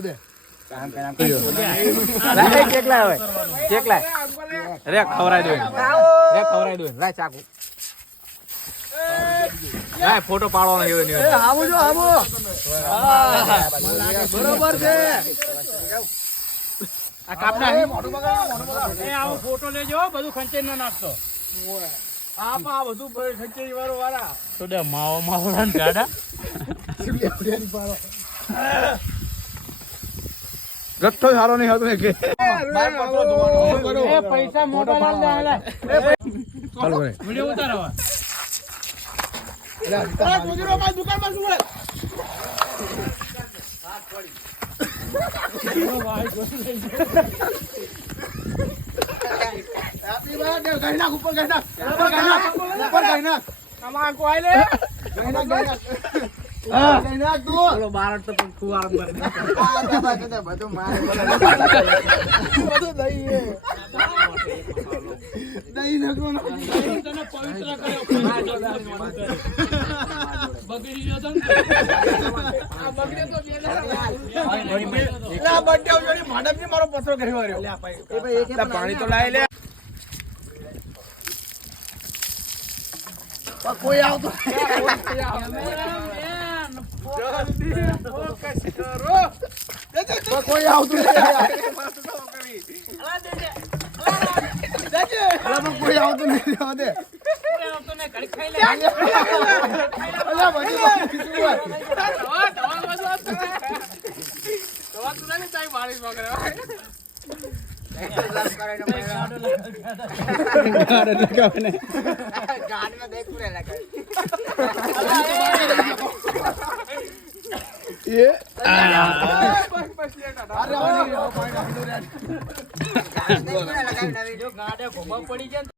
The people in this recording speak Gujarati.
દે કેટલા હોય કેટલા રે ખવરાઈ દો રે ચાકુ ના ફોટો પાડવાનો એવો નહીં આવો જો આવો બરોબર છે આ કાપના એ આવો ફોટો લેજો બધું ખંચેર ન નાખતો આ બધું ખંચેરી વાળો વાળા તો દે માવો માવો ને ગાડા ગઠ્ઠો સારો નહીં હતો કે એ પૈસા મોટા લાલ દે હાલા ચાલો ભાઈ વિડિયો ઉતારવા દુકાનમાં શું હોય ઉપર ગઈ નાખ અમાર કોઈ લે બોલો બારટ તો પણ ખૂબ આરામ કરે બધું મારે દહીં નાખો તને પવિત્ર કર્યો બગડી ગયો તો આ બગડે તો ના બર્થડે ઉજવણી માડમજી મારો પથરો કર્યો રહ્યો પાણી તો લાવી લે કોઈ આવતો કોઈ આવતું કોઈ આવતું નહીં ગાડે ખોબા પડી જાય